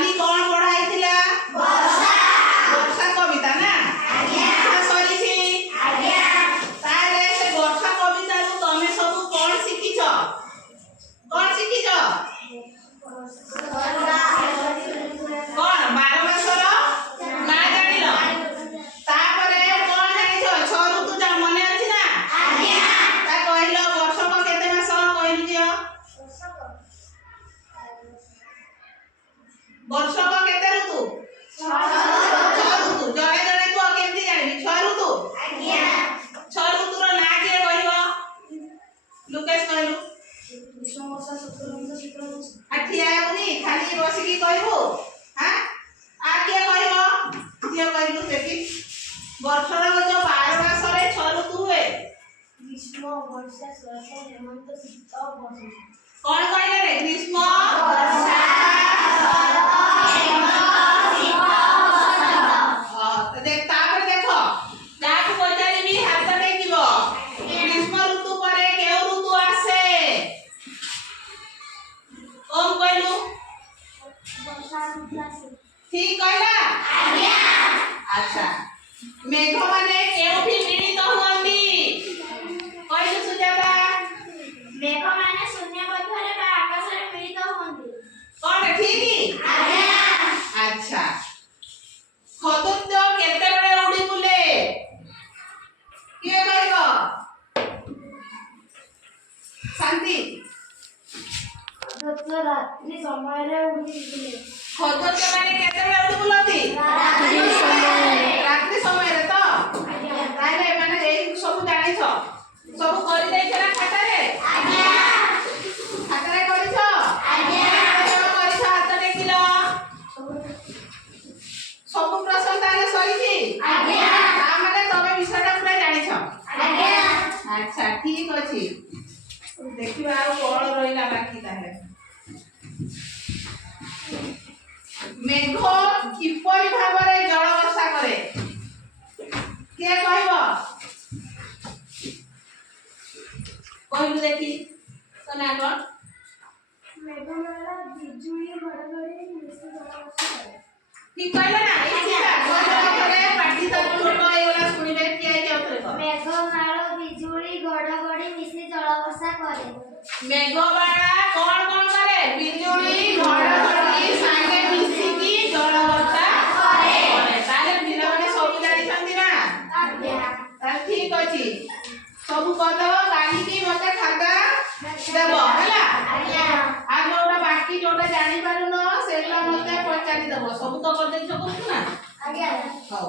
काली कौन पढ़ाई थिला वर्षा वर्षा कविता ना आज्ञा सॉरी छी आज्ञा ताले से वर्षा कविता रु तमे सब कौन शिखिछ कौन 12 मासर ना जानिलो तापरे कौन जानिछो छ ऋतु जा मने अछि ना आज्ञा ता कहिलो वर्षक केते मास कहिल दियो वर्षक केते ऋतु 6 ऋतु जणे जणे को केमती जानिबी 6 ऋतु आज्ञा 6 ऋतु रो ना के कहिबो लुकेश कहलु ग्रीष्म वर्षा शरत हेमंत शीत आठिया उनी खाली बसी की कहबो हां आ के कहबो दियो कहलु देखि वर्षर जो 12 मास रे 6 ऋतु हुए ग्रीष्म वर्षा शरत हेमंत शीत बसंत कौन कहले रे ग्रीष्म वर्षा शरत हेमंत शीत बसंत तो देख तापर देखो जाक पचारिबी हाथ टेकिबो ग्रीष्म ऋतु परे केउ ऋतु आसे कौन कहलु वर्षा ऋतु आसे ठीक कहला आज्ञा अच्छा मेघ माने केउठी मिलित हुअंती कहलु सुजाता मेघ माने शून्य मध्यरे बा आकाश रे मिलित होंती कौन ठीक आज्ञा अच्छा खदुत्य केते बळे उडी बुले के कहबो शांति खदुत्य रात्रि समय रे उडी बुले खदुत्य माने केते बळे उडी बुलती रात्रि समय रे तो ताले माने एई सब जानिछ सब करि दैछला खाता रे आज्ञा खाता रे करिछ आज्ञा करिछ हाथ टेकिलो सब प्रश्न ताले सरीछि आज्ञा ता माने तमे विषयटा पूरा जानिछ आज्ञा अच्छा ठीक अछि देखिबा आ कोन रहिला बाकी ताले मेघ किपरि भाबरे जल वर्षा करे के कहबो कहलु देखि सना कोन मेघमाला बिजुली घड़घड़ी मिसे जल वर्षा करे ठीक कहले ना ए सीधा गोल करे पाठी तक छोटो एगोला सुनिबे कि आइ जाउतरे को मेघमाला बिजुली घड़घड़ी मिसे जल वर्षा करे मेघबाड़ा कौन करे बिजुली घड़घड़ी संगे मिसी की जल वर्षा करे ताले बिना माने सब जानि छंदी ना आज्ञा ता ठीक अछि सब करदो गाली की मते खाता देबो हला आज्ञा आ जोटा बाकी जोटा जानि पारुनो सेगला मते पचारि देबो सब तो कर दे छको ना आज्ञा हौ